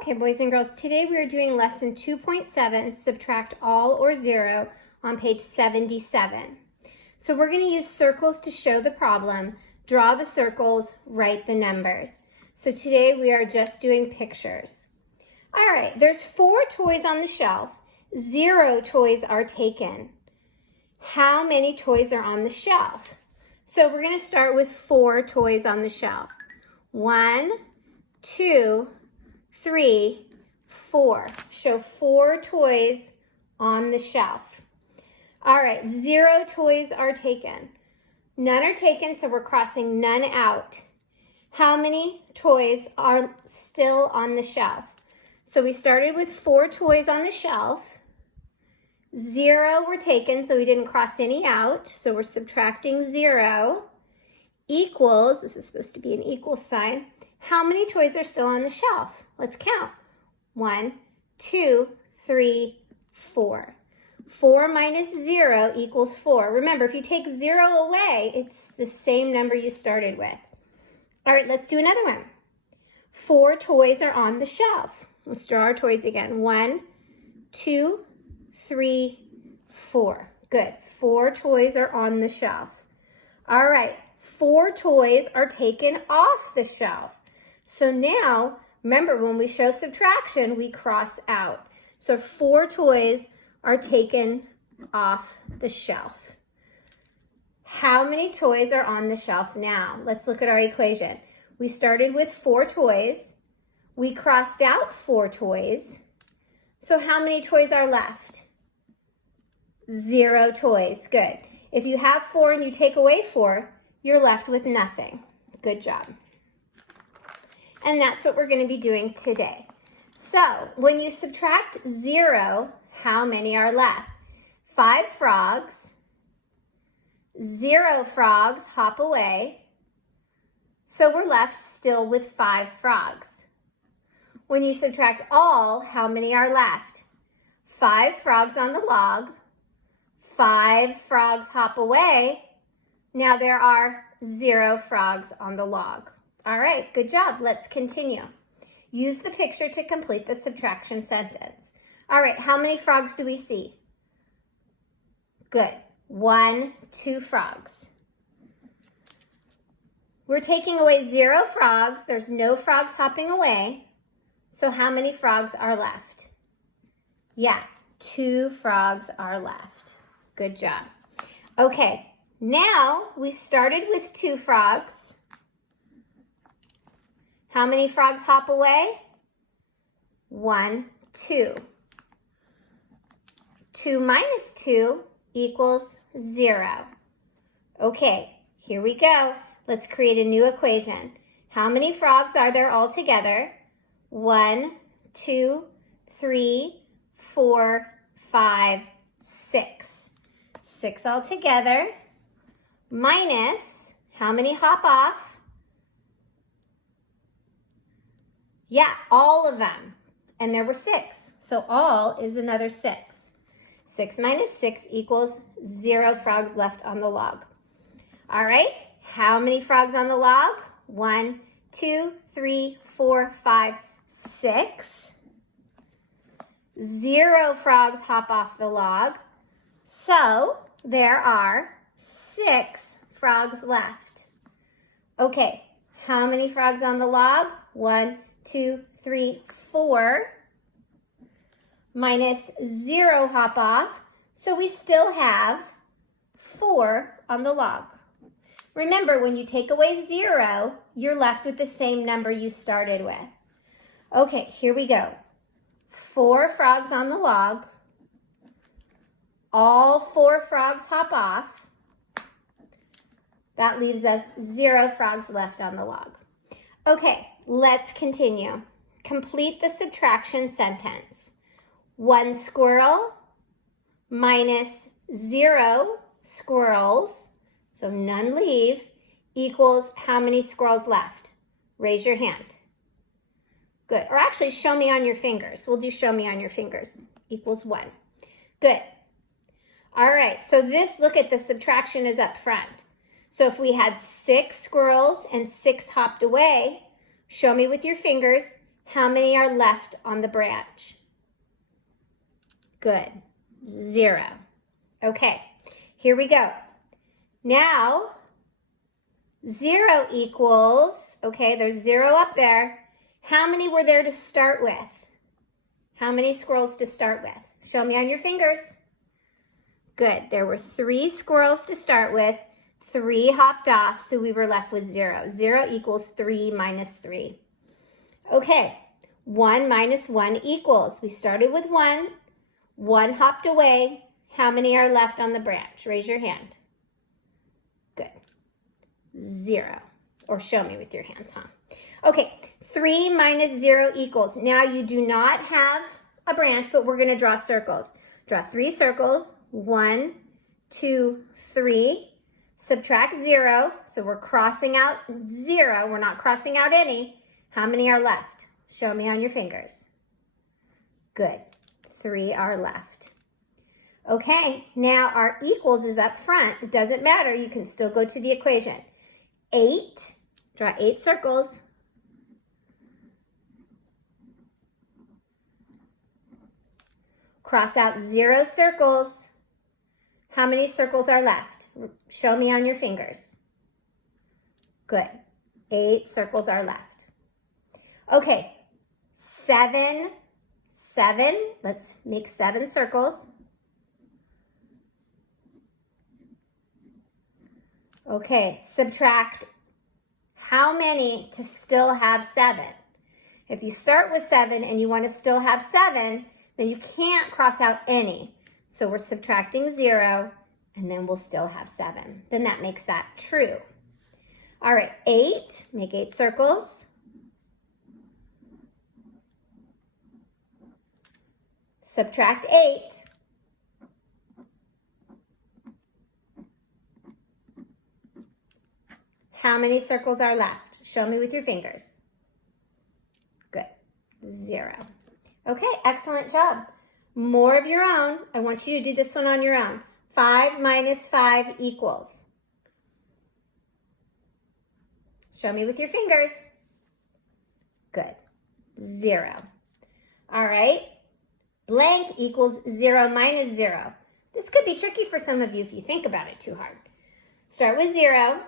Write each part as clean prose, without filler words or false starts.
Okay, boys and girls, today we are doing lesson 2.7, subtract all or zero, on page 77. So we're going to use circles to show the problem, draw the circles, write the numbers. So today we are just doing pictures. All right, there's 4 toys on the shelf. 0 toys are taken. How many toys are on the shelf? So we're going to start with 4 toys on the shelf. 1, 2, 3, 4. Show 4 toys on the shelf. All right, 0 toys are taken. None are taken, so we're crossing none out. How many toys are still on the shelf? So we started with 4 toys on the shelf. 0 were taken, so we didn't cross any out. So we're subtracting 0 equals, this is supposed to be an equal sign. How many toys are still on the shelf? Let's count. 1, 2, 3, 4. 4 minus 0 equals 4. Remember, if you take 0 away, it's the same number you started with. All right, let's do another one. 4 toys are on the shelf. Let's draw our toys again. 1, 2, 3, 4. Good. 4 toys are on the shelf. All right, 4 toys are taken off the shelf. So now, remember, when we show subtraction, we cross out. So 4 toys are taken off the shelf. How many toys are on the shelf now? Let's look at our equation. We started with 4 toys. We crossed out 4 toys. So how many toys are left? 0 toys. Good. If you have 4 and you take away 4, you're left with nothing. Good job. And that's what we're going to be doing today. So when you subtract 0, how many are left? 5 frogs. 0 frogs hop away. So we're left still with 5 frogs. When you subtract all, how many are left? 5 frogs on the log. 5 frogs hop away. Now there are 0 frogs on the log. All right, good job. Let's continue. Use the picture to complete the subtraction sentence. All right, how many frogs do we see? Good. 1, 2 frogs. We're taking away 0 frogs. There's no frogs hopping away. So how many frogs are left? Yeah, 2 frogs are left. Good job. Okay, now we started with 2 frogs. How many frogs hop away? 1, 2. 2 minus 2 equals 0. Okay, here we go. Let's create a new equation. How many frogs are there all together? 1, 2, 3, 4, 5, 6. 6 all together. Minus, how many hop off? Yeah, all of them. And there were 6. So all is another 6. 6 minus 6 equals 0 frogs left on the log. All right, how many frogs on the log? 1, 2, 3, 4, 5, 6. 0 frogs hop off the log. So there are 6 frogs left. Okay, how many frogs on the log? 1, 2, 3, 4. Minus 0 hop off. So we still have 4 on the log. Remember, when you take away 0, you're left with the same number you started with. Okay, here we go. 4 frogs on the log. All 4 frogs hop off. That leaves us 0 frogs left on the log. Okay, let's continue. Complete the subtraction sentence. 1 squirrel minus 0 squirrels, so none leave, equals how many squirrels left? Raise your hand. Good. Or actually, show me on your fingers. We'll do show me on your fingers. Equals 1. Good. All right, so this, look at the subtraction is up front. So if we had 6 squirrels and 6 hopped away, show me with your fingers how many are left on the branch? Good. 0. Okay, here we go. Now, 0 equals, okay, there's 0 up there. How many were there to start with? How many squirrels to start with? Show me on your fingers. Good. There were 3 squirrels to start with. 3 hopped off, so we were left with 0. 0 equals 3 minus 3. Okay, 1 minus 1 equals, we started with 1. 1 hopped away. How many are left on the branch? Raise your hand. Good. 0. Or show me with your hands, huh? Okay, 3 minus 0 equals. Now you do not have a branch, but we're going to draw circles. Draw 3 circles. 1, 2, 3. Subtract 0. So we're crossing out 0. We're not crossing out any. How many are left? Show me on your fingers. Good. 3 are left. Okay, now our equals is up front. It doesn't matter. You can still go to the equation. 8. Draw 8 circles. Cross out 0 circles. How many circles are left? Show me on your fingers. Good. 8 circles are left. Okay, 7. Let's make 7 circles. Okay, subtract how many to still have 7? If you start with 7 and you want to still have 7, then you can't cross out any. So we're subtracting 0, and then we'll still have 7. Then that makes that true. All right, 8, make 8 circles. Subtract 8. How many circles are left? Show me with your fingers. Good. 0. Okay, excellent job. More of your own. I want you to do this one on your own. 5 minus 5 equals. Show me with your fingers. Good. 0. All right. Blank equals 0 minus 0. This could be tricky for some of you if you think about it too hard. Start with 0.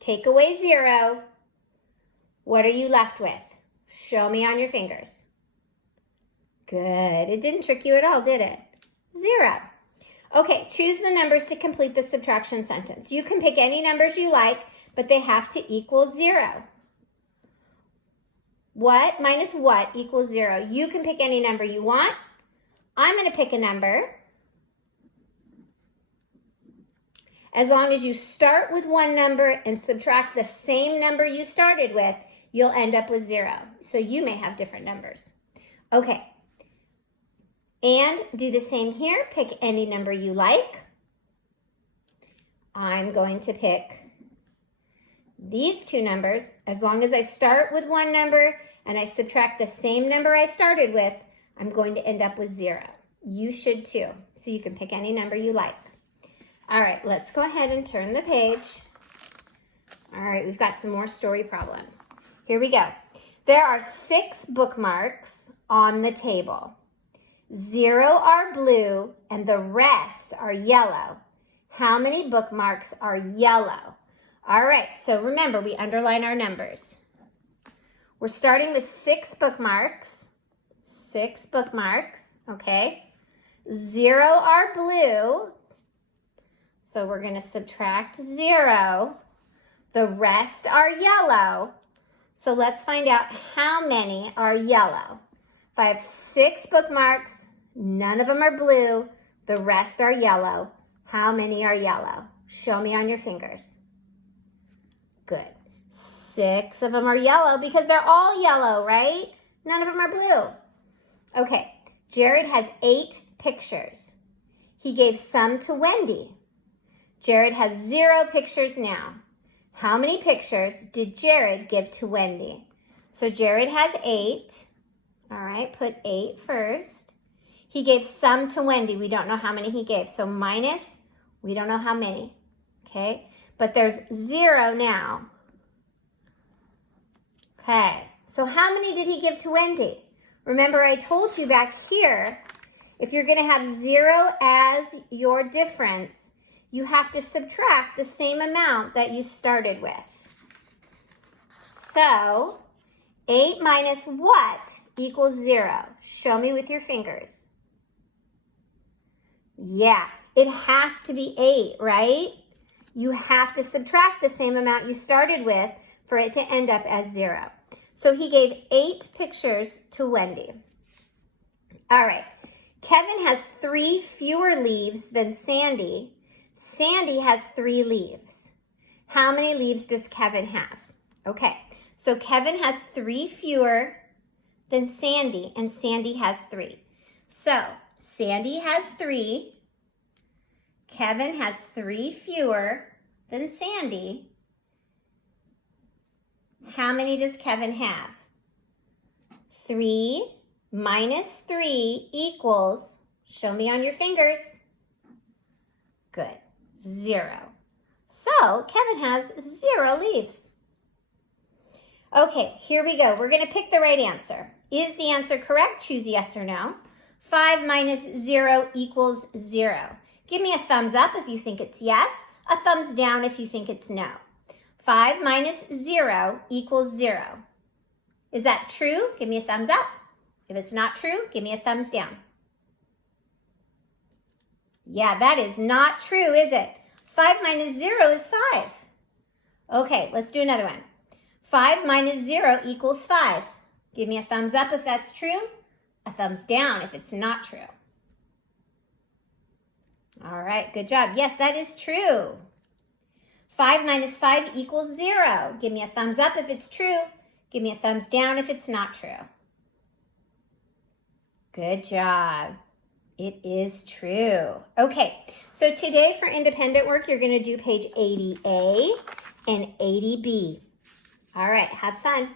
Take away 0. What are you left with? Show me on your fingers. Good. It didn't trick you at all, did it? 0. Okay, choose the numbers to complete the subtraction sentence. You can pick any numbers you like, but they have to equal 0. What minus what equals 0? You can pick any number you want. I'm going to pick a number. As long as you start with one number and subtract the same number you started with, you'll end up with 0. So you may have different numbers. Okay. And do the same here. Pick any number you like. I'm going to pick these 2 numbers. As long as I start with one number and I subtract the same number I started with, I'm going to end up with 0. You should too. So you can pick any number you like. All right, let's go ahead and turn the page. All right, we've got some more story problems. Here we go. There are 6 bookmarks on the table. 0 are blue and the rest are yellow. How many bookmarks are yellow? All right, so remember, we underline our numbers. We're starting with 6 bookmarks. 6 bookmarks, okay? 0 are blue. So we're going to subtract 0. The rest are yellow. So let's find out how many are yellow. If I have 6 bookmarks, none of them are blue, the rest are yellow. How many are yellow? Show me on your fingers. Good. 6 of them are yellow because they're all yellow, right? None of them are blue. Okay, Jared has 8 pictures. He gave some to Wendy. Jared has 0 pictures now. How many pictures did Jared give to Wendy? So Jared has 8. All right, put 8 first. He gave some to Wendy. We don't know how many he gave. So minus, we don't know how many. Okay, but there's 0 now. Okay, So how many did he give to Wendy? Remember, I told you back here, if you're going to have 0 as your difference, you have to subtract the same amount that you started with. So 8 minus what equals 0? Show me with your fingers. Yeah, it has to be 8, right? You have to subtract the same amount you started with for it to end up as 0. So he gave 8 pictures to Wendy. All right, Kevin has 3 fewer leaves than Sandy. Sandy has 3 leaves. How many leaves does Kevin have? Okay, so Kevin has 3 fewer than Sandy, and Sandy has 3. So Sandy has 3. Kevin has 3 fewer than Sandy. How many does Kevin have? 3 minus 3 equals, show me on your fingers. Good, 0. So Kevin has 0 leaves. Okay, here we go. We're going to pick the right answer. Is the answer correct? Choose yes or no. 5 minus 0 equals 0. Give me a thumbs up if you think it's yes, a thumbs down if you think it's no. 5 minus 0 equals 0. Is that true? Give me a thumbs up. If it's not true, give me a thumbs down. Yeah, that is not true, is it? 5 minus 0 is 5. Okay, let's do another one. 5 minus 0 equals 5. Give me a thumbs up if that's true, a thumbs down if it's not true. All right, good job. Yes, that is true. 5 minus 5 equals 0. Give me a thumbs up if it's true. Give me a thumbs down if it's not true. Good job. It is true. Okay, so today for independent work, you're going to do page 80A and 80B. All right, have fun.